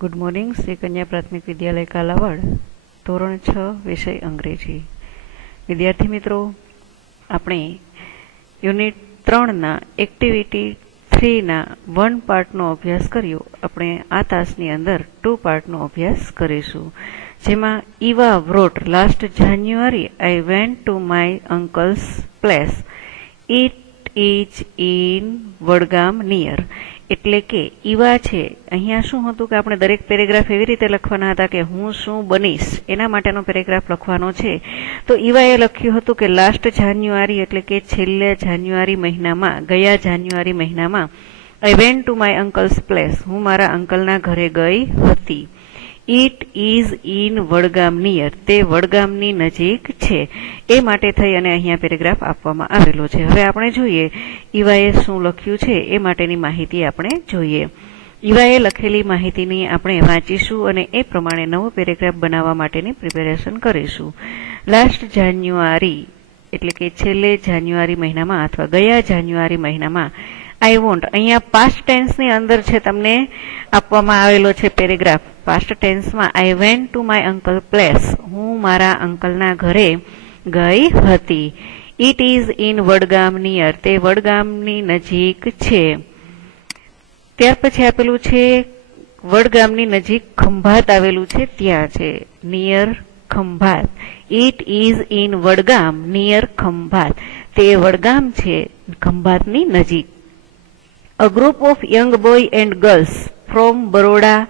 Good morning. Shri કન્યા પ્રાથમિક વિદ્યાલય કાલાવાડ, ધોરણ 6, વિષય અંગ્રેજી. વિદ્યાર્થી મિત્રો, આપણે યુનિટ 3ના એક્ટિવિટી 3ના 1 પાર્ટનો અભ્યાસ કર્યો. આપણે આ તાસની અંદર 2 પાર્ટનો અભ્યાસ કરીશું, જેમાં Eva wrote last January I went to my uncle's place. It is in Vadgam near. એટલે કે ઈવા છે, અહીંયા શું હતું કે આપણે દરેક પેરેગ્રાફ એવી રીતે લખવાના હતા કે હું શું બનીશ એના માટેનો પેરેગ્રાફ લખવાનો છે. તો ઈવાએ લખ્યું હતું કે લાસ્ટ જાન્યુઆરી એટલે કે છેલ્લે જાન્યુઆરી મહિનામાં, ગયા જાન્યુઆરી મહિનામાં આઈ went to my uncle's place, હું મારા અંકલના ઘરે ગઈ હતી. It is in Vadgam near, તે વડગામની નજીક છે. એ માટે થઈ અને અહીંયા પેરેગ્રાફ આપવામાં આવેલો છે. હવે આપણે જોઈએ ઈવાએ શું લખ્યું છે એ માટેની માહિતી આપણે જોઈએ. ઈવાએ લખેલી માહિતીની આપણે વાંચીશું અને એ પ્રમાણે નવો પેરેગ્રાફ બનાવવા માટેની પ્રિપેરેશન કરીશું. લાસ્ટ જાન્યુઆરી એટલે કે છેલ્લે જાન્યુઆરી મહિનામાં અથવા ગયા જાન્યુઆરી મહિનામાં આઈ વોન્ટ, અહીંયા પાસ્ટ ટેન્સની અંદર છે, તમને આપવામાં આવેલો છે પેરેગ્રાફ. પાસ્ટ ટેન્સમાં I went to my uncle place, હું મારા અંકલના ઘરે ગઈ હતી. It is in Vadgam near, તે વડગામની નજીક છે. ત્યાર પછી આપેલું છે વડગામની નજીક ખંભાત આવેલું છે, ત્યાં છે near Khambhat. It is in Vadgam near Khambhat, તે વડગામ છે ખંભાતની નજીક. A group of young boy and girls from Baroda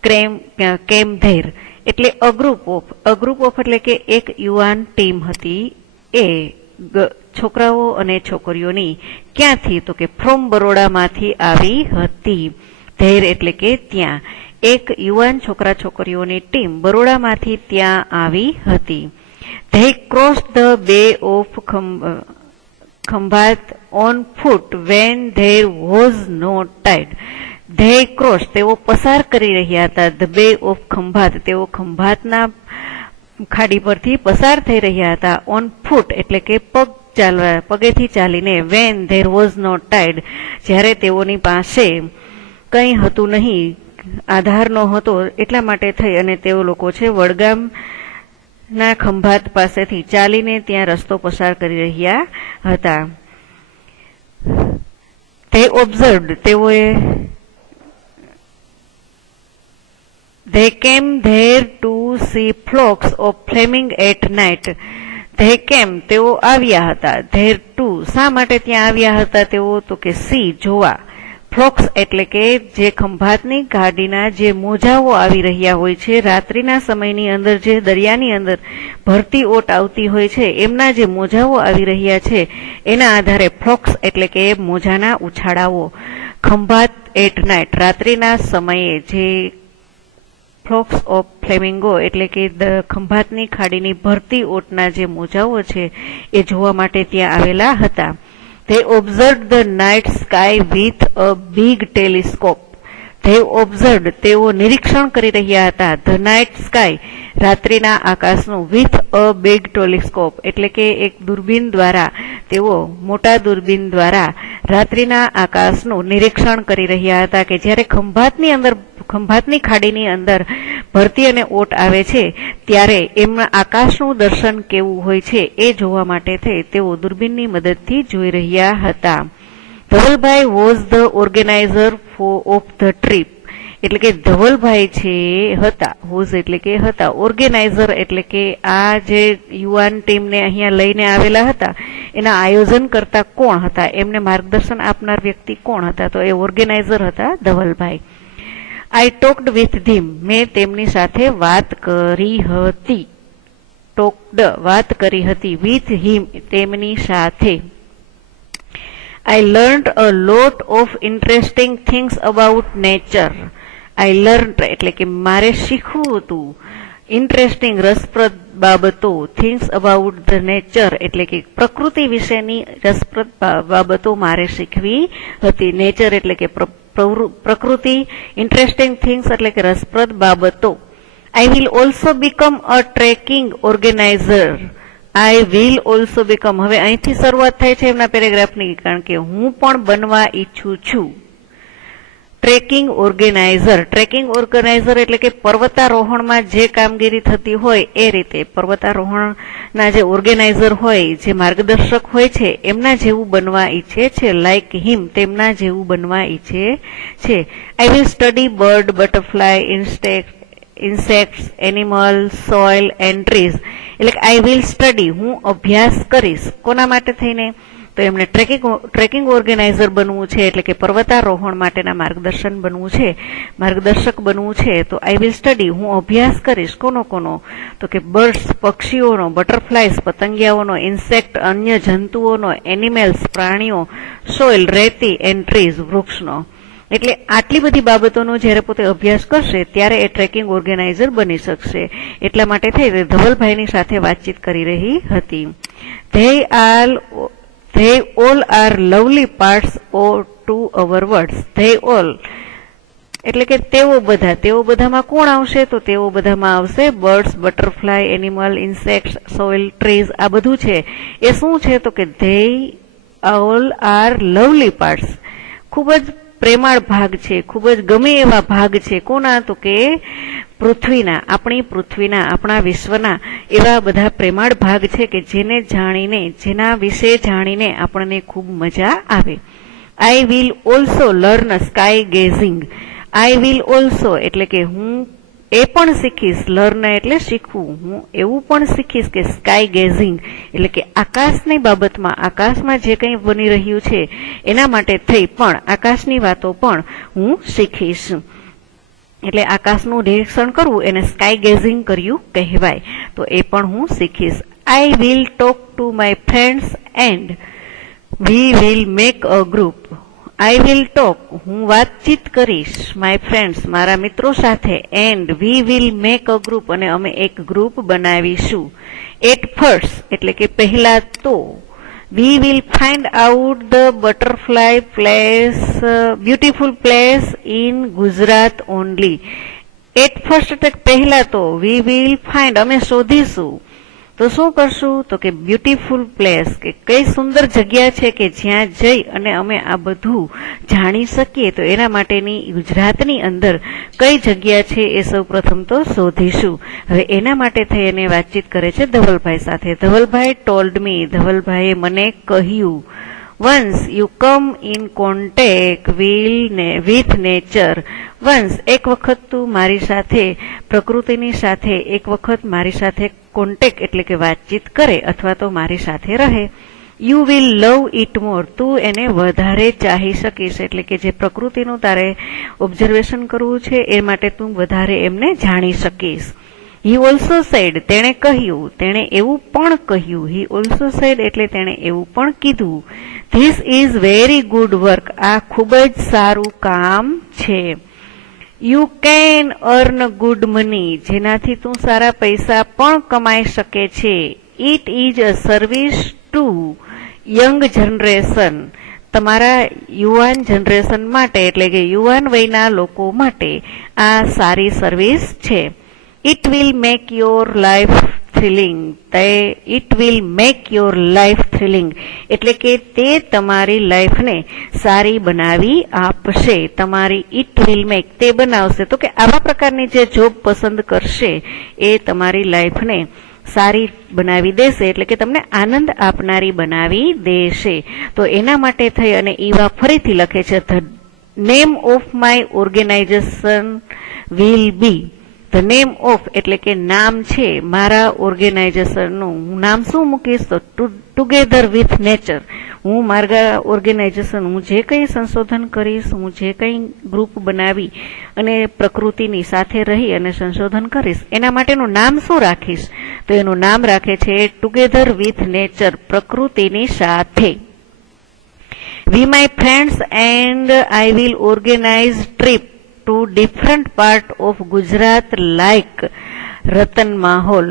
came there. એટલે a group of એટલે કે એક યુવાન ટીમ હતી, એ છોકરાઓ અને છોકરીઓની ક્યાંથી, તો કે ફ્રોમ બરોડામાંથી આવી હતી. ધેર એટલે કે ત્યાં, એક યુવાન છોકરા છોકરીઓની ટીમ બરોડામાંથી ત્યાં આવી હતી. They crossed the bay of Khambhat on foot when there was no tide. They crossed, તેઓ પસાર કરી રહ્યા હતા. The bay of ખંભાત, તેઓ ખંભાતના ખાડી પરથી પસાર થઈ રહ્યા હતા. on foot એટલે કે પગેથી ચાલીને. when there was no tide, જ્યારે તેઓની પાસે કંઈ હતું નહીં, આધાર ન હતો, એટલા માટે થઈ અને તેઓ લોકો છે વડગામ ના ખંભાત પાસેથી ચાલીને ત્યાં રસ્તો પસાર કરી રહ્યા હતા. They observed, તેઓએ They came there to see flocks of flaming at night. They came, તેઓ આવ્યા હતા. There to, શા માટે ત્યાં આવ્યા હતા તેઓ, તો કે see, જોવા. ફ્લોક્સ એટલે કે જે ખંભાતની ગાડીના જે મોજાઓ આવી રહ્યા હોય છે, રાત્રિના સમયની અંદર જે દરિયાની અંદર ભરતી ઓટ આવતી હોય છે, એમના જે મોજાઓ આવી રહ્યા છે એના આધારે ફ્લોક્સ એટલે કે મોજાના ઉછાળાઓ. ખંભાત એટ નાઇટ, રાત્રિના સમયે જે ફ્લોક્સ ઓફ ફ્લેમિંગો એટલે કે ખંભાતની ખાડીની ભરતી ઓટના જે મોજાઓ છે એ જોવા માટે ત્યાં આવેલા હતા. They observed the night sky with a big telescope. They observed, તેઓ નિરીક્ષણ કરી રહ્યા હતા. The night sky, રાત્રિના આકાશનું. with a big telescope એટલે કે એક દૂરબીન દ્વારા, તેઓ મોટા દૂરબીન દ્વારા રાત્રિના આકાશનું નિરીક્ષણ કરી રહ્યા હતા. કે જ્યારે ખંભાતની ખાડીની અંદર ભરતી અને ઓટ આવે છે ત્યારે એમના આકાશનું દર્શન કેવું હોય છે એ જોવા માટે થઈ તેઓ દૂરબીનની મદદથી જોઈ રહ્યા હતા. Dhavalbhai was the organizer of the trip એટલે કે ધવલભાઈ છે હતા, વોઝ એટલે કે હતા, ઓર્ગેનાઇઝર એટલે કે આ જે યુવાન ટીમને અહીંયા લઈને આવેલા હતા એના આયોજન કરતા કોણ હતા, એમને માર્ગદર્શન આપનાર વ્યક્તિ કોણ હતા, તો એ ઓર્ગેનાઇઝર હતા Dhavalbhai. I talked with them, મેં તેમની સાથે વાત કરી હતી. talked, વાત કરી હતી. with him, તેમની સાથે. I learned a lot of interesting things about nature. I learned એટલે કે મારે શીખવું હતું. ઇન્ટરેસ્ટિંગ, રસપ્રદ બાબતો. થિંગ્સ અબાઉટ ધ નેચર એટલે કે પ્રકૃતિ વિશેની રસપ્રદ બાબતો મારે શીખવી હતી. નેચર એટલે કે પ્રકૃતિ. ઇન્ટરેસ્ટિંગ થિંગ્સ એટલે કે રસપ્રદ બાબતો. I will also become a trekking organiser. I will also become, હવે અહીંથી શરૂઆત થાય છે એમના પેરેગ્રાફની, કારણ કે હું પણ બનવા ઈચ્છું છું. ટ્રેકિંગ ઓર્ગેનાઇઝર એટલે કે પર્વતારોહણમાં જે કામગીરી થતી હોય એ રીતે પર્વતારોહણના જે ઓર્ગેનાઇઝર હોય, જે માર્ગદર્શક હોય છે, એમના જેવું બનવા ઈચ્છે છે. લાઈક હિમ, તેમના જેવું બનવા ઈચ્છે છે. I will study bird, butterfly, insects, animals, soil and trees. એટલે કે આઈ વિલ સ્ટડી, હું અભ્યાસ કરીશ. કોના માટે થઈને? તો એમને ટ્રેકિંગ ઓર્ગેનાઇઝર બનવું છે, એટલે કે પર્વતારોહણ માટેના માર્ગદર્શક બનવું છે. તો આઈ વિલ સ્ટડી, હું અભ્યાસ કરીશ. કોનો? તો કે બર્ડ્સ, પક્ષીઓનો, બટરફ્લાયસ, પતંગિયાઓનો, ઇન્સેક્ટ, અન્ય જંતુઓનો, એનિમલ્સ, પ્રાણીઓ, સોઇલ, રેતી, એન્ડ ટ્રીઝ, વૃક્ષનો. એટલે આટલી બધી બાબતોનો જ્યારે પોતે અભ્યાસ કરશે ત્યારે એ ટ્રેકિંગ ઓર્ગેનાઇઝર બની શકશે. એટલા માટે થઈ ધવલભાઈની સાથે વાતચીત કરી રહી હતી. They all are lovely parts to our words. They all એટલે કે તેઓ બધામાં કોણ આવશે? તો તેઓ બધામાં આવશે birds, butterfly, animal, insects, soil, trees. આ બધું છે એ શું છે? તો કે they all are lovely parts. ખૂબ જ પ્રેમાળ ભાગ છે, ખૂબ જ ગમે એવા ભાગ છે. કોના? તો કે પૃથ્વીના, આપણા વિશ્વના એવા બધા પ્રેમાળ ભાગ છે કે જેના વિશે જાણીને આપણને ખૂબ મજા આવે. આઈ will also learn sky gazing. I will also એટલે કે હું એ પણ શીખીશ. લર્ન એટલે શીખવું. હું એવું પણ શીખીશ કે સ્કાય ગેઝિંગ એટલે કે આકાશની બાબતમાં, આકાશમાં જે કંઈ બની રહ્યું છે એના માટે થઈ પણ આકાશની વાતો પણ હું શીખીશ. એટલે આકાશનું નિરીક્ષણ કરવું એને સ્કાય ગેઝિંગ કર્યું કહેવાય. તો એ પણ હું શીખીશ. I will talk to my friends and we will make a group. I will talk, હું વાતચીત કરીશ, માય ફ્રેન્ડ્સ, મારા મિત્રો સાથે, and we will make a group, અને અમે એક ગ્રુપ બનાવીશું. એટ ફર્સ્ટ એટલે કે પહેલા તો we will find out the beautiful place in Gujarat only. At first એટલે પહેલા તો we will find અમે શોધીશું. તો શું કરશું? તો કે બ્યુટીફુલ પ્લેસ, કે કઈ સુંદર જગ્યા છે કે જ્યાં જઈ અને અમે આ બધું જાણી શકીએ. તો એના માટેની ગુજરાતની અંદર કઈ જગ્યા છે એ સૌ પ્રથમ તો શોધીશું. હવે એના માટે થઈ અને વાતચીત કરે છે ધવલભાઈ સાથે. ધવલભાઈ ટોલ્ડ મી, ધવલભાઈએ મને કહ્યું. Once you come in contact with nature. Once એક વખત તું મારી સાથે, પ્રકૃતિની સાથે એક વખત મારી સાથે કોન્ટેક્ટ એટલે કે વાતચીત કરે અથવા તો મારી સાથે રહે. યુ વિલ લવ ઇટ મોર, તું એને વધારે ચાહી શકીશ. એટલે કે જે પ્રકૃતિનું તારે ઓબ્ઝર્વેશન કરવું છે એ માટે તું વધારે એમને જાણી શકીશ. હી ઓલ્સો સેડ, તેણે કહ્યું, તેણે એવું પણ કહ્યું. હી ઓલ્સો સેડ એટલે તેણે એવું પણ કીધું. This is very good work, આ ખૂબ જ સારું કામ છે. You can earn good money, જેનાથી તું સારા પૈસા પણ કમાઈ શકે છે. It is a service two young generation, તમારા યુવાન જનરેશન માટે એટલે કે યુવાન વયના લોકો માટે આ સારી સર્વિસ છે. It will make your life thrilling, it will make your life thrilling એટલે કે તે તમારી લાઈફને સારી બનાવી આપશે. તમારી ઇટ વિલ મેક તે બનાવશે. તો કે આવા પ્રકારની જે જોબ પસંદ કરશે એ તમારી લાઈફને સારી બનાવી દેશે, એટલે કે તમને આનંદ આપનારી બનાવી દેશે. તો એના માટે થઈ અને ઈવા ફરીથી લખે છે the name of my organisation will be. The name of એટલે કે નામ છે મારા ઓર્ગેનાઇઝેશનનું. હું નામ શું મૂકીશ? તો ટુગેધર વિથ નેચર. હું મારા ઓર્ગેનાઇઝેશન, હું જે કંઈ સંશોધન કરીશ, હું જે કંઈ ગ્રુપ બનાવી અને પ્રકૃતિની સાથે રહી અને સંશોધન કરીશ એના માટેનું નામ શું રાખીશ? તો એનું નામ રાખે છે ટુગેધર વિથ નેચર, પ્રકૃતિની સાથે. We my friends and I will organize trip to different part of Gujarat like Ratan Mahal.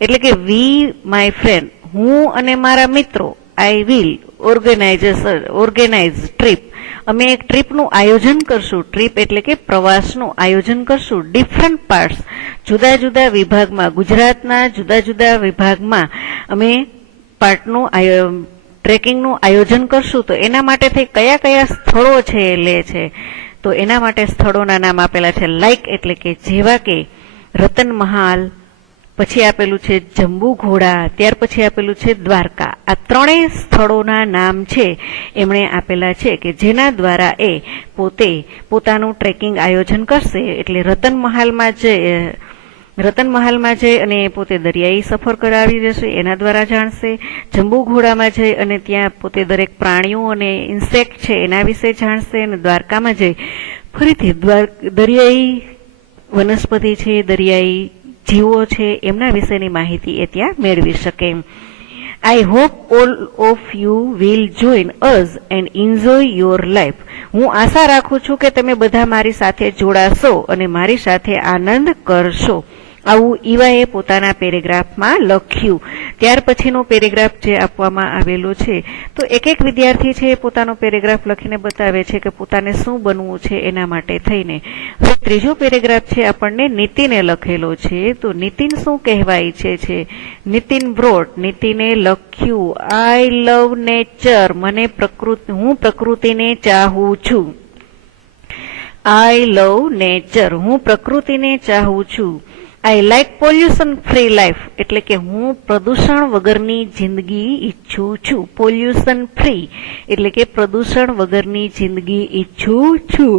એટલે કે વી માય ફ્રેન્ડ, હું અને મારા મિત્રો, આઈ વિલ ઓર્ગેનાઇઝ ટ્રીપ, અમે એક ટ્રીપનું આયોજન કરશું. ટ્રીપ એટલે કે પ્રવાસનું આયોજન કરશું. ડિફરન્ટ પાર્ટ્સ, જુદા જુદા વિભાગમાં, ગુજરાતના જુદા જુદા વિભાગમાં અમે ટ્રેકિંગનું આયોજન કરશું તો એના માટે થઈ કયા કયા સ્થળો છે એ લે છે. તો એના માટે સ્થળોના નામ આપેલા છે લાઈક એટલે કે જેવા કે રતન મહાલ, પછી આપેલું છે જંબુ ઘોડા, ત્યાર પછી આપેલું છે દ્વારકા. આ ત્રણેય સ્થળોના નામ છે એમણે આપેલા છે કે જેના દ્વારા એ પોતે પોતાનું ટ્રેકિંગ આયોજન કરશે. એટલે રતન મહાલમાં જઈ અને પોતે દરિયાઈ સફર કરાવી દેશે, એના દ્વારા જાણશે. જંબુ ઘોડામાં જઈ અને ત્યાં પોતે દરેક પ્રાણીઓ અને ઇન્સેક્ટ છે એના વિશે જાણશે. અને દ્વારકામાં જઈ ફરીથી દરિયાઈ વનસ્પતિ છે, દરિયાઈ જીવો છે એમના વિશેની માહિતી એ ત્યાં મેળવી શકે. I hope all of you will join us and enjoy your life. હું આશા રાખું છું કે તમે બધા મારી સાથે જોડાશો અને મારી સાથે આનંદ કરશો. આવું ઈવાએ પોતાના પેરેગ્રાફમાં લખ્યું. ત્યાર પછીનો પેરેગ્રાફ જે આપવામાં આવેલો છે તો એક એક વિદ્યાર્થી છે પોતાનો પેરેગ્રાફ લખીને બતાવે છે કે પોતાને શું બનવું છે એના માટે થઈને. હવે ત્રીજો પેરેગ્રાફ છે આપણને નીતિને લખેલો છે. તો નીતિન શું કહેવા ઈચ્છે છે? નીતિન બ્રોડ, નીતિને લખ્યું આઈ લવ નેચર, હું પ્રકૃતિને ચાહું છું. આઈ લવ નેચર, હું પ્રકૃતિને ચાહું છું. I like pollution free life એટલે કે હું પ્રદૂષણ વગરની જિંદગી ઈચ્છું છું. પોલ્યુશન ફ્રી એટલે કે પ્રદૂષણ વગરની જિંદગી ઈચ્છું છું.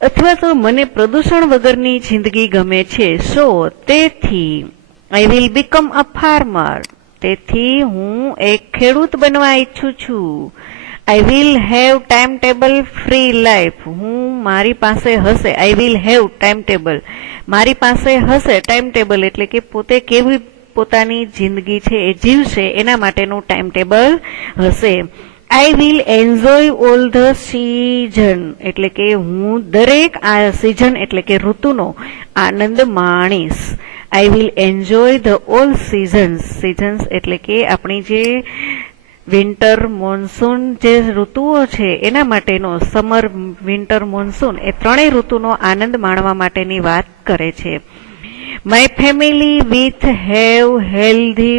અથવા તો મને પ્રદૂષણ વગરની જિંદગી ગમે છે. સો તેથી I will become a farmer, તેથી હું એક ખેડૂત બનવા ઈચ્છું છું. I will have time table free life, મારી પાસે હશે. I will have time table, મારી પાસે હશે ટાઈમ ટેબલ એટલે કે પોતે કેવી પોતાની જિંદગી છે એ જીવશે એના માટેનું ટાઈમ ટેબલ હશે. I will enjoy all the season એટલે કે હું દરેક આ સીઝન એટલે કે ઋતુનો આનંદ માણીશ. I will enjoy the all seasons એટલે કે આપણી જે વિન્ટર મોન્સૂન જે ઋતુઓ છે એના માટેનો સમર, વિન્ટર, મોન્સૂન એ ત્રણેય ઋતુનો આનંદ માણવા માટેની વાત કરે છે. My family with have healthy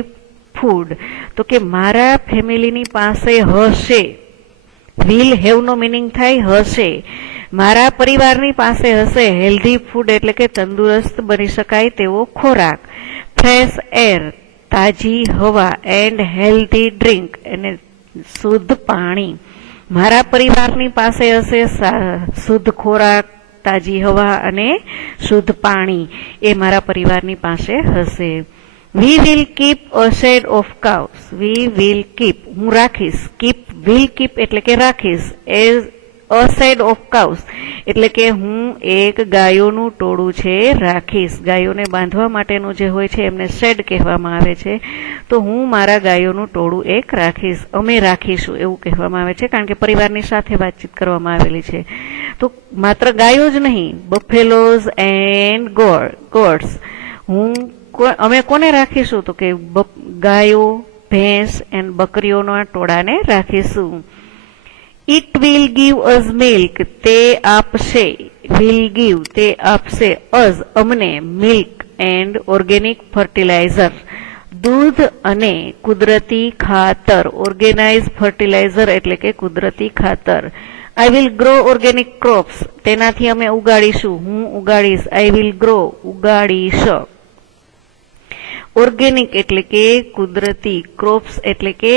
food તો કે મારા ફેમિલીની પાસે હશે. વિલ હેવ નો મિનિંગ થાય હશે. મારા પરિવારની પાસે હશે હેલ્ધી ફૂડ એટલે કે તંદુરસ્ત બની શકાય તેવો ખોરાક. ફ્રેશ એર તાજી હવા એન્ડ હેલ્ધી ડ્રિંક અને શુદ્ધ પાણી. મારા પરિવારની પાસે હશે શુદ્ધ ખોરાક, તાજી હવા અને શુદ્ધ પાણી. એ મારા પરિવારની પાસે હશે. We will keep a shed of cows, we will keep હું રાખીશ. કીપ વિલ કીપ એટલે કે રાખીશ. As a shed of cows એટલે કે હું એક ગાયોનું ટોળું છે રાખીશ. ગાયોને બાંધવા માટેનું જે હોય છે એમને શેડ કહેવામાં આવે છે. તો હું મારા ગાયોનું ટોળું એક રાખીશ, અમે રાખીશું એવું કહેવામાં આવે છે કારણ કે પરિવારની સાથે વાતચીત કરવામાં આવેલી છે. તો માત્ર ગાયો જ નહીં, બફેલોઝ એન્ડ ગોડ્સ, અમે કોને રાખીશું? તો કે ગાયો, ભેંસ એન્ડ બકરીઓના ટોળાને રાખીશું. It will give us milk, તે આપશે. વિલ ગીવ તે આપશે. અસ અમને. મિલ્ક એન્ડ ઓર્ગેનિક ફર્ટિલાઇઝર દૂધ અને કુદરતી ખાતર. ઓર્ગેનાઇઝ ફર્ટિલાઇઝર એટલે કે કુદરતી ખાતર. I will grow organic crops, તેનાથી અમે ઉગાડીશું. હું ઉગાડીશ. આઈ વિલ ગ્રો ઉગાડીશ. ઓર્ગેનિક એટલે કે કુદરતી, ક્રોપ્સ એટલે કે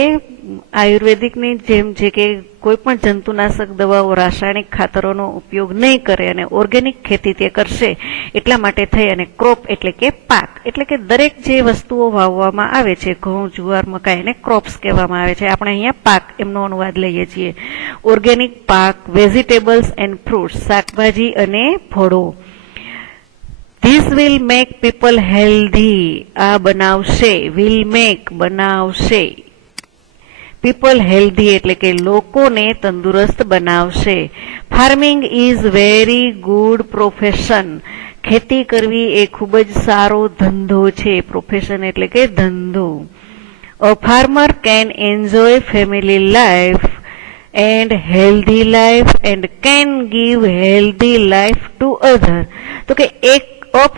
આયુર્વેદિકની જેમ જે કે કોઈ પણ જંતુનાશક દવાઓ, રાસાયણિક ખાતરોનો ઉપયોગ નહીં કરે અને ઓર્ગેનિક ખેતી તે કરશે એટલા માટે થઈ. અને ક્રોપ એટલે કે પાક એટલે કે દરેક જે વસ્તુઓ વાવવામાં આવે છે, ઘઉં, જુવાર, મકાઈ, એને ક્રોપ્સ કહેવામાં આવે છે. આપણે અહીંયા પાક એમનો અનુવાદ લઈએ છીએ. ઓર્ગેનિક પાક, વેજીટેબલ્સ એન્ડ ફ્રૂટ્સ, શાકભાજી અને ફળો. This will make people healthy, આ બનાવશે. will make બનાવશે. people healthy એટલે કે લોકોને તંદુરસ્ત બનાવશે. farming is very good profession, ખેતી કરવી એ ખૂબ જ સારો ધંધો છે. પ્રોફેશન એટલે કે ધંધો. a farmer can enjoy family life and healthy life and can give healthy life to others. તો કે એક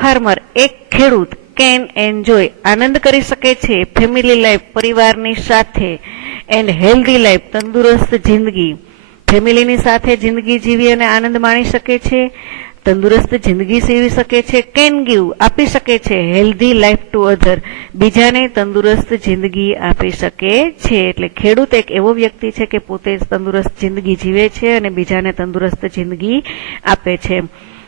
ફાર્મર, એક ખેડૂત, કેન એન્જોય આનંદ કરી શકે છે, ફેમિલી લાઈફ પરિવારની સાથે, એન્ડ હેલ્ધી લાઈફ, તંદુરસ્ત જિંદગી, ફેમિલીની સાથે જિંદગી જીવી અને આનંદ માણી શકે છે, તંદુરસ્ત જિંદગી જીવી શકે છે, કેન ગીવ, આપી શકે છે, હેલ્ધી લાઈફ ટુ અધર, બીજાને તંદુરસ્ત જિંદગી આપી શકે છે. એટલે ખેડૂત એક એવો વ્યક્તિ છે કે પોતે તંદુરસ્ત જિંદગી જીવે છે અને બીજાને તંદુરસ્ત જિંદગી આપે છે.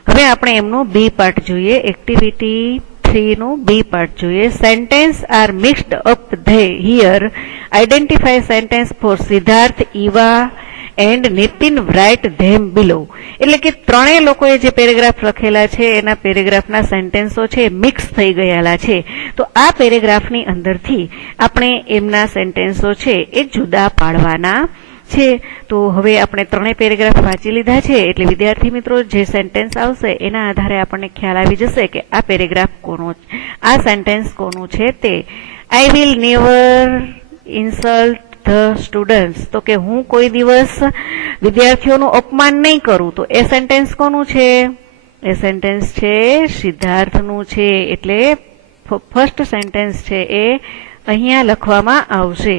હવે આપણે એમનો બી પાર્ટ જોઈએ, એક્ટિવિટી 3 નું બી પાર્ટ જોઈએ. Sentence are mixed up here, identify sentence for Siddharth, Eva and Nitin, write them below. એટલે કે ત્રણેય લોકોએ જે પેરેગ્રાફ લખેલા છે એના પેરેગ્રાફના સેન્ટેન્સો છે મિક્સ થઈ ગયેલા છે. તો આ પેરેગ્રાફની અંદરથી આપણે એમના સેન્ટેન્સો છે એ જુદા પાડવાના છે. તો હવે આપણે ત્રણેય પેરેગ્રાફ વાંચી લીધા છે એટલે વિદ્યાર્થી મિત્રો જે સેન્ટેન્સ આવશે એના આધારે આપણને ખ્યાલ આવી જશે કે આ પેરેગ્રાફ કોનો, આ સેન્ટેન્સ કોનું છે તે. I will never insult the students, તો કે હું કોઈ દિવસ વિદ્યાર્થીઓનું અપમાન નહીં કરું. તો એ સેન્ટેન્સ કોનું છે? એ સેન્ટેન્સ છે સિદ્ધાર્થનું છે. એટલે ફર્સ્ટ સેન્ટેન્સ છે એ અહીંયા લખવામાં આવશે.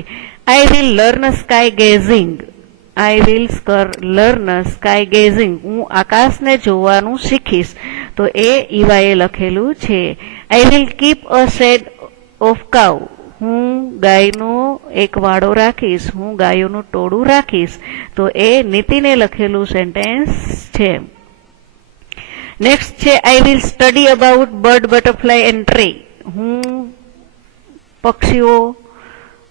I will learn sky gazing, I will learn sky gazing, હું આકાશને જોવાનું શીખીશ. તો એ ઈવાએ લખેલું છે. I will keep a shed of cow, હું ગાયનો એક વાડો રાખીશ, હું ગાયોનું ટોળું રાખીશ. તો એ નીતિને લખેલું સેન્ટેન્સ છે. નેક્સ્ટ છે I will study about bird, butterfly and tree, હું પક્ષીઓ,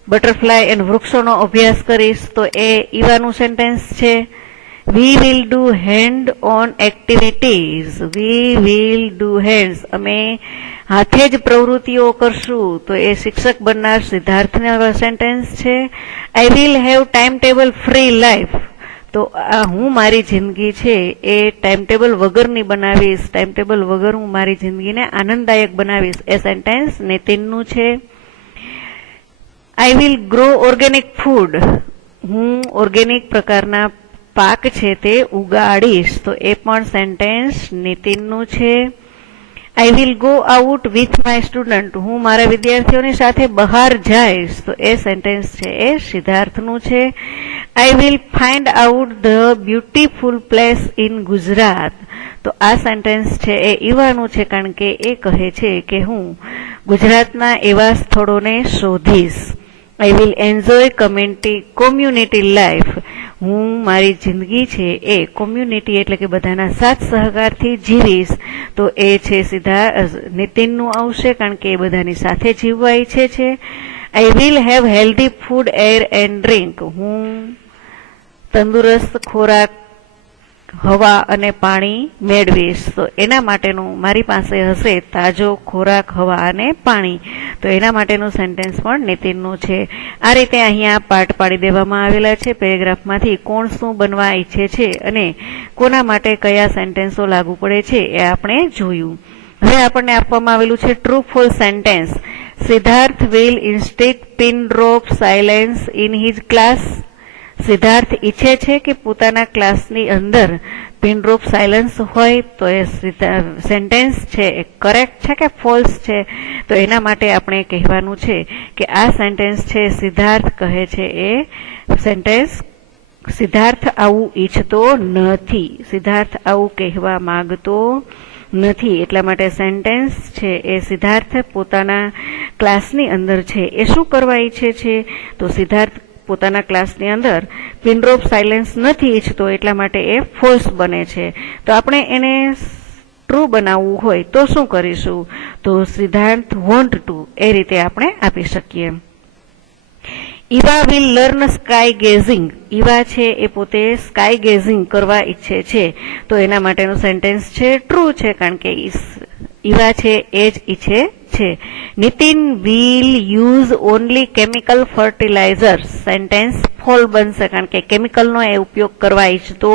બટરફ્લાય એન્ડ વૃક્ષોનો અભ્યાસ કરીશ. તો એ ઈવાનું સેન્ટેન્સ છે. We will do hand on activities, we will do hands, અમે હાથે જ પ્રવૃત્તિઓ કરશું. તો એ શિક્ષક બનનાર સિદ્ધાર્થના સેન્ટેન્સ છે. I will have time table free life, તો હું મારી જિંદગી છે એ ટાઈમ ટેબલ વગરની બનાવીશ, ટાઈમ ટેબલ વગર હું મારી જિંદગીને આનંદદાયક બનાવીશ. એ સેન્ટેન્સ નીતિનનું છે. I will grow organic food, હું ઓર્ગેનિક પ્રકારના પાક છે તે ઉગાડીશ. તો એ પણ સેન્ટેન્સ નીતિનનું છે. I will go out with my student, હું મારા વિદ્યાર્થીઓની સાથે બહાર જઈશ. તો એ સેન્ટેન્સ છે એ સિદ્ધાર્થનું છે. I will find out the beautiful place in Gujarat, તો આ સેન્ટેન્સ છે એ ઈવાનું છે કારણ કે એ કહે છે કે હું ગુજરાતના એવા સ્થળોને શોધીશ. I will enjoy community life, હું મારી જિંદગી છે એ કોમ્યુનિટી એટલે કે બધાના સાથ સહકારથી જીવીશ. તો એ છે સીધા નીતિનનું આવશે કારણ કે એ બધાની સાથે જીવવા ઈચ્છે છે. I will have healthy food, air and drink, હું તંદુરસ્ત ખોરાક, હવા અને પાણી મેળવીશ. તો એના માટેનું મારી પાસે હશે તાજો ખોરાક, હવા અને પાણી. તો એના માટેનું સેન્ટેન્સ પણ નીતિનનું છે. આ રીતે અહીંયા પાર્ટ પાડી દેવામાં આવેલા છે પેરેગ્રાફમાંથી. કોણ શું બનવા ઈચ્છે છે અને કોના માટે કયા સેન્ટેન્સો લાગુ પડે છે એ આપણે જોયું. હવે આપણને આપવામાં આવેલું છે true false sentence. Siddharth will insist pin drop silence in his class, Siddharth ઈચ્છે છે કે પોતાના ક્લાસની અંદર પિનડ્રોપ સાયલન્સ હોય. તો એ સેન્ટેન્સ છે એ કરેક્ટ છે કે ફોલ્સ છે? તો એના માટે આપણે કહેવાનું છે કે આ સેન્ટેન્સ છે સિદ્ધાર્થ કહે છે એ સેન્ટેન્સ સિદ્ધાર્થ આવું ઈચ્છતો નથી, સિદ્ધાર્થ આવું કહેવા માંગતો નથી. એટલા માટે સેન્ટેન્સ છે એ સિદ્ધાર્થ પોતાના ક્લાસની અંદર છે એ શું કરવા ઈચ્છે છે? તો સિદ્ધાર્થ પોતાના ક્લાસની અંદર પિનડ્રોપ સાયલેન્સ નથી ઈચ્છતો, એટલા માટે એ ફોલ્સ બને છે. તો આપણે એને ટ્રુ બનાવવું હોય તો શું કરીશું? તો સિદ્ધાર્થ વોન્ટ ટુ, એ રીતે આપણે આપી શકીએ. Eva will learn sky gazing, Eva છે એ પોતે સ્કાય ગેઝિંગ કરવા ઈચ્છે છે. તો એના માટેનું સેન્ટેન્સ છે ટ્રુ છે કારણ કે ઈવા છે એ જ ઈચ્છે છે. Nitin will use only chemical fertilisers, sentence false બનશે કારણ કે કેમિકલનો એ ઉપયોગ કરવા ઈચ્છતો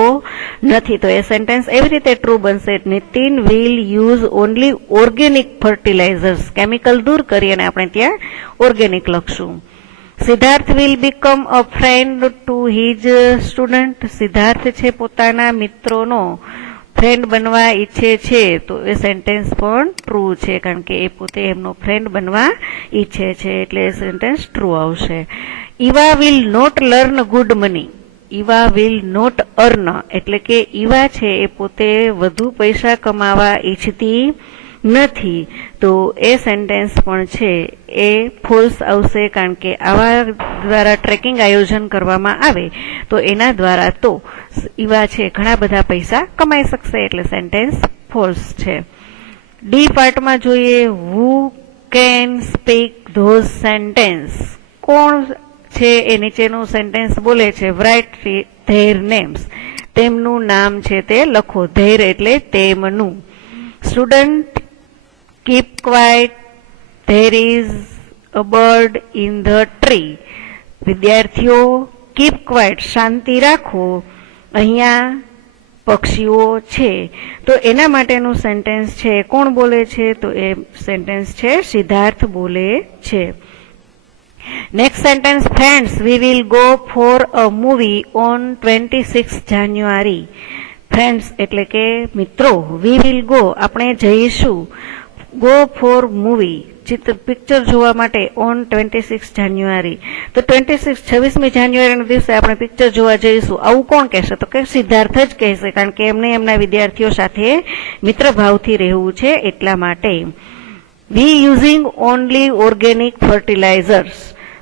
નથી. તો એ સેન્ટેન્સ એવી રીતે ટ્રુ બનશે. Nitin will use only organic fertilisers, chemical દૂર કરી અને આપણે ત્યાં ઓર્ગેનિક લખશું. Siddharth will become a friend to his student, Siddharth છે પોતાના મિત્રોનો ફ્રેન્ડ બનવા ઈચ્છે છે તો એ સેન્ટેન્સ પણ ટ્રુ છે, કારણ કે એ પોતે એમનો ફ્રેન્ડ બનવા ઈચ્છે છે, એટલે એ સેન્ટેન્સ ટ્રુ આવશે. Eva will not learn good money. Eva will not earn એટલે કે ઈવા છે એ પોતે વધુ પૈસા કમાવા ઈચ્છતી નથી, તો એ સેન્ટેન્સ પણ છે એ ફોલ્સ આવશે, કારણ કે આવા દ્વારા ટ્રેકિંગ આયોજન કરવામાં આવે તો એના દ્વારા તો ઈવા છે ઘણા બધા પૈસા કમાઈ શકશે, એટલે સેન્ટેન્સ ફોલ્સ છે. ડી પાર્ટમાં જોઈએ, who can speak those sentence. કોણ છે એ નીચેનું સેન્ટેન્સ બોલે છે, રાઇટ ધેર નેમ્સ. તેમનું નામ છે તે લખો. ધેર એટલે તેમનું. Student keep quiet, there is a bird in the tree. વિદ્યાર્થીઓ keep quiet શાંતિ રાખો, અહીંયા પક્ષીઓ છે. તો એના માટેનું સેન્ટેન્સ છે કોણ બોલે છે, તો એ સેન્ટેન્સ છે સિદ્ધાર્થ બોલે છે. Next sentence, friends we will go for a movie on 26 January. Friends એટલે કે મિત્રો, વી વિલ ગો આપણે જઈશું, ગો ફોર મૂવી પિક્ચર જોવા માટે ઓન 26 જાન્યુઆરી. તો 26મી જાન્યુઆરીના દિવસે આપણે પિક્ચર જોવા જઈશું, આવું કોણ કહેશે, તો કે સિદ્ધાર્થ જ કહેશે, કારણ કે એમને એમના વિદ્યાર્થીઓ સાથે મિત્રભાવથી રહેવું છે એટલા માટે. વી યુઝિંગ ઓનલી ઓર્ગેનિક ફર્ટિલાઇઝર્સ.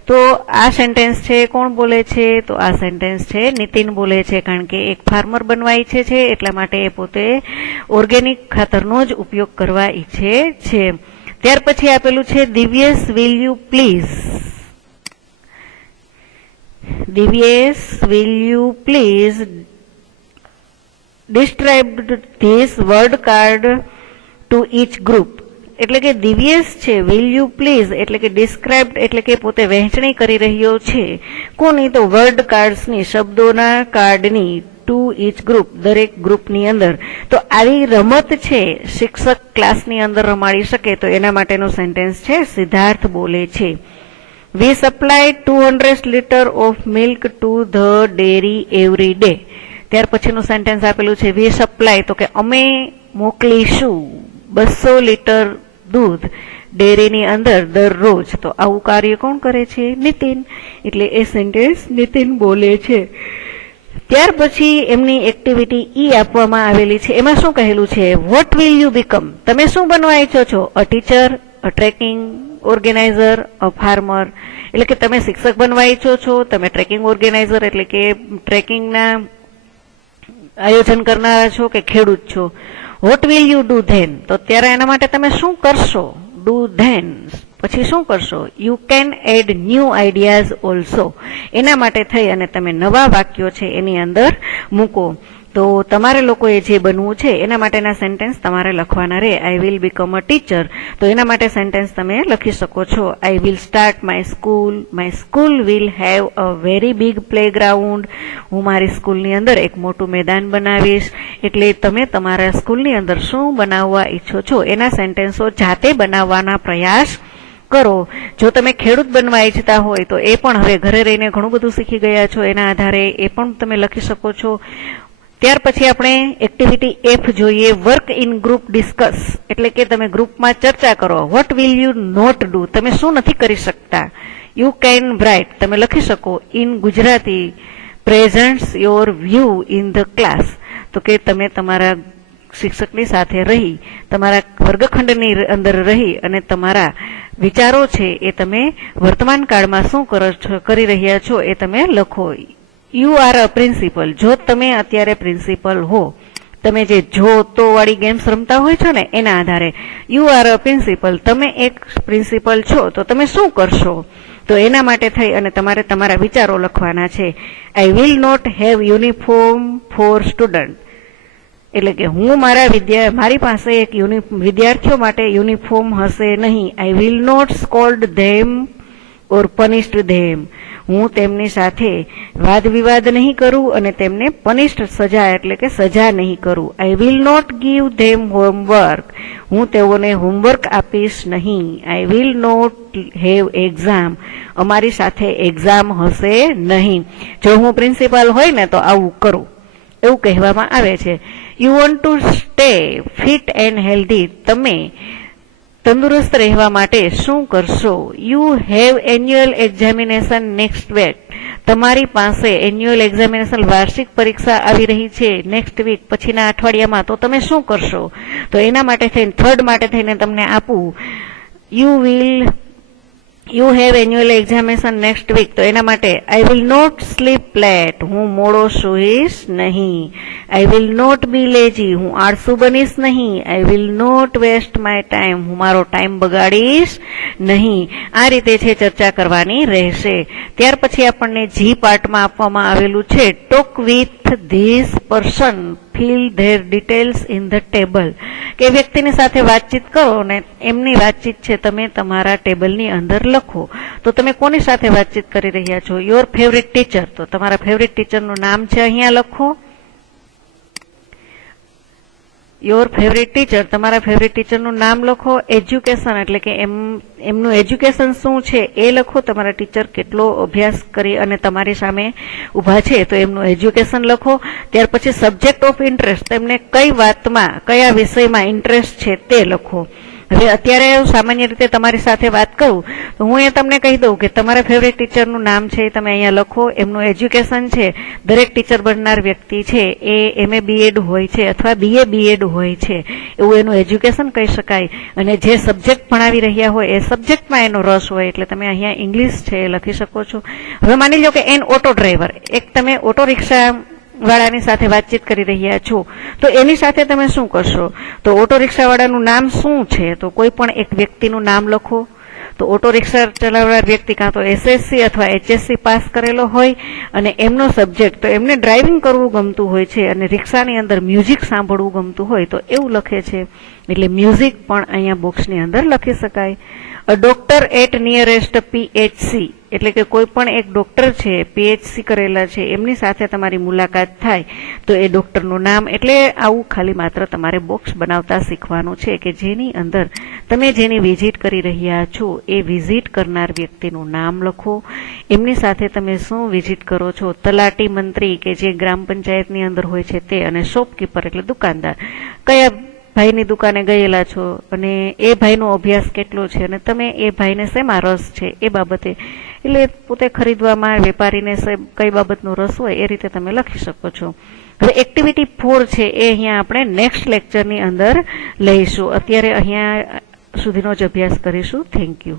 તો આ સેન્ટેન્સ છે કોણ બોલે છે, તો આ સેન્ટેન્સ છે નીતિન બોલે છે, કારણ કે એક ફાર્મર બનવા ઈચ્છે છે એટલા માટે એ પોતે ઓર્ગેનિક ખાતરનો જ ઉપયોગ કરવા ઈચ્છે છે. ત્યાર પછી આપેલું છે, Divyesh will you please. Divyesh will you please describe this word card to each group. એટલે કે દિવ્યેશ છે વિલ યુ પ્લીઝ એટલે કે ડિસ્ક્રાઇબ્ડ એટલે કે પોતે વહેંચણી કરી રહ્યો છે કોની, તો વર્ડ કાર્ડ્સની, શબ્દોના કાર્ડની, ટુ ઈચ ગ્રુપ દરેક ગ્રુપની અંદર. તો આવી રમત છે શિક્ષક ક્લાસની અંદર રમાડી શકે, તો એના માટેનો સેન્ટેન્સ છે સિદ્ધાર્થ બોલે છે. We supply 200 litre of milk to the dairy every day. ત્યાર પછીનું સેન્ટેન્સ આપેલું છે, વી સપ્લાય તો કે અમે મોકલીશું 200 લીટર દૂધ ડેરીની અંદર દરરોજ. તો આવું કાર્ય કોણ કરે છે, નીતિન, એટલે એ સેન્ટેન્સ નીતિન બોલે છે. ત્યાર પછી એમની એક્ટિવિટી ઈ આપવામાં આવેલી છે, એમાં શું કહેલું છે, વોટ વિલ યુ બીકમ. તમે શું બનવા ઈચ્છો છો, a teacher, a trekking organiser, a farmer. એટલે કે તમે શિક્ષક બનવા ઈચ્છો છો, તમે ટ્રેકિંગ ઓર્ગેનાઇઝર એટલે કે ટ્રેકિંગના આયોજન કરનારા છો, કે ખેડૂત છો. What will you do then, તો ત્યારે એના માટે તમે શું કરશો, ડુ ધેન. પછી શું કરશો, you can add new ideas also. એના માટે થઈ અને તમે નવા વાક્યો છે એની અંદર મૂકો. તો તમારે લોકોએ જે બનવું છે એના માટેના સેન્ટેન્સ તમારે લખવાના રહે. I will become a teacher, તો એના માટે સેન્ટેન્સ તમે લખી શકો છો, I will start my school, my school will have a very big playground. હું મારી સ્કૂલની અંદર એક મોટું મેદાન બનાવીશ. એટલે તમે તમારા સ્કૂલની અંદર શું બનાવવા ઈચ્છો છો એના સેન્ટેન્સો જાતે બનાવવાના પ્રયાસ કરો. જો તમે ખેડૂત બનવા ઈચ્છતા હોય તો એ પણ હવે ઘરે રહીને ઘણું બધું શીખી ગયા છો, એના આધારે એ પણ તમે લખી શકો છો. ત્યાર પછી આપણે એક્ટિવિટી એફ જોઈએ, વર્ક ઇન ગ્રુપ ડિસ્કસ. એટલે કે તમે ગ્રુપમાં ચર્ચા કરો. What will you not do, તમે શું નથી કરી શકતા. યુ કેન રાઇટ, તમે લખી શકો in Gujarati presents your view in the class. તો કે તમે તમારા શિક્ષકની સાથે રહી, તમારા વર્ગખંડની અંદર રહી અને તમારા વિચારો છે એ તમે વર્તમાન કાળમાં શું કરી રહ્યા છો એ તમે લખો. યુ આર અ પ્રિન્સિપલ, જો તમે અત્યારે પ્રિન્સિપલ હો, તમે જે જો તો વાળી ગેમ્સ રમતા હોય છો ને એના આધારે યુ આર અ પ્રિન્સિપલ, તમે એક પ્રિન્સિપલ છો તો તમે શું કરશો. તો એના માટે થઈ અને તમારે તમારા વિચારો લખવાના છે. I will not have uniform for student, એટલે કે હું મારી પાસે એક વિદ્યાર્થીઓ માટે યુનિફોર્મ હશે નહીં. I will not scold them or punished them, હું તેમની સાથે વાદ વિવાદ નહીં કરું અને તેમને પનિશ્ડ સજા એટલે કે સજા નહીં કરું. I will not give them homework, હું તેઓને હોમવર્ક આપીશ નહીં. I will not have exam, અમારી સાથે એક્ઝામ હશે નહીં. જો હું પ્રિન્સિપાલ હોય ને તો આવું કરું, એવું કહેવામાં આવે છે. You want to stay fit and healthy, તમે તંદુરસ્ત રહેવા માટે શું કરશો? You have annual examination next week, તમારી પાસે એન્યુઅલ એક્ઝામિનેશન વાર્ષિક પરીક્ષા આવી રહી છે નેક્સ્ટ વીક, પછીના અઠવાડિયામાં, તો તમે શું કરશો? તો એના માટે થઈને થર્ડ માટે થઈને તમને આપું you have annual examination next week, તો એના માટે I will not sleep late, હું મોડો સૂઈશ નહીં. I will not be lazy, હું આળસુ બનીશ નહીં. I will not waste my time, હું મારો ટાઈમ બગાડીશ નહીં. આ રીતે છે ચર્ચા કરવાની રહેશે. ત્યાર પછી આપણને જી પાર્ટમાં આપવામાં આવેલું છે talk with this person, fill their details in the table, કે વ્યક્તિની સાથે વાતચીત કરો ને એમની વાતચીત છે તમે તમારા ટેબલની અંદર લખો. તો તમે કોની સાથે વાતચીત કરી રહ્યા છો? યોર ફેવરિટ ટીચર, તો તમારા ફેવરિટ ટીચરનું નામ છે અહીંયા લખો. યોર ફેવરિટ ટીચર, તમારા ફેવરિટ ટીચરનું નામ લખો. એજ્યુકેશન એટલે કે એમનું એજ્યુકેશન શું છે એ લખો. તમારા ટીચર કેટલો અભ્યાસ કરી અને તમારી સામે ઊભા છે તો એમનું એજ્યુકેશન લખો. ત્યાર પછી સબ્જેક્ટ ઓફ ઇન્ટરેસ્ટ, તેમને કઈ વાતમાં કયા વિષયમાં ઇન્ટરેસ્ટ છે તે લખો. હવે અત્યારે સામાન્ય રીતે તમારી સાથે વાત કરું તો હું એ તમને કહી દઉં કે તમારા ફેવરેટ ટીચરનું નામ છે એ તમે અહીંયા લખો. એમનું એજ્યુકેશન છે, દરેક ટીચર બનનાર વ્યક્તિ છે એ MA BEd હોય છે અથવા BA BEd હોય છે, એવું એનું એજ્યુકેશન કહી શકાય. અને જે સબ્જેક્ટ ભણાવી રહ્યા હોય એ સબ્જેક્ટમાં એનો રસ હોય એટલે તમે અહીંયા ઇંગ્લિશ છે એ લખી શકો છો. હવે માની લો કે એન ઓટો ડ્રાઈવર, એક તમે ઓટો રિક્ષા વાળાની સાથે વાતચીત કરી રહ્યા છો તો એની સાથે તમે શું કરશો? તો ઓટો રિક્ષા વાળાનું નામ શું છે? તો કોઈ પણ એક વ્યક્તિનું નામ લખો. તો ઓટો રિક્ષા ચલાવનાર વ્યક્તિ કાં તો SSC અથવા HSC પાસ કરેલો હોય અને એમનો સબ્જેક્ટ, તો એમને ડ્રાઇવિંગ કરવું ગમતું હોય છે અને રિક્ષાની અંદર મ્યુઝિક સાંભળવું ગમતું હોય તો એવું લખે છે. એટલે મ્યુઝિક પણ અહીંયા બોક્સની અંદર લખી શકાય. A doctor at nearest PHC, એટલે કે કોઈ પણ એક ડોક્ટર છે PHC કરેલા છે એમની સાથે તમારી મુલાકાત થાય તો એ ડોક્ટરનું નામ. એટલે આવું ખાલી માત્ર તમારે બોક્સ બનાવતા શીખવાનું છે કે જેની અંદર તમે જેની વિઝિટ કરી રહ્યા છો એ વિઝિટ કરનાર વ્યક્તિનું નામ લખો. એમની સાથે તમે શું વિઝિટ કરો છો? તલાટી, મંત્રી કે જે ગ્રામ પંચાયતની અંદર હોય છે તે, અને શોપકીપર એટલે દુકાનદાર, કયા ભાઈની દુકાને ગયેલા છો અને એ ભાઈનો અભ્યાસ કેટલો છે અને તમે એ ભાઈને શેમાં રસ છે એ બાબતે, એટલે પોતે ખરીદવામાં વેપારીને કઈ બાબતનો રસ હોય એ રીતે તમે લખી શકો છો. હવે એક્ટિવિટી 4 છે એ અહીંયા આપણે નેક્સ્ટ લેક્ચરની અંદર લઈશું. અત્યારે અહીંયા સુધીનો જ અભ્યાસ કરીશું. Thank you.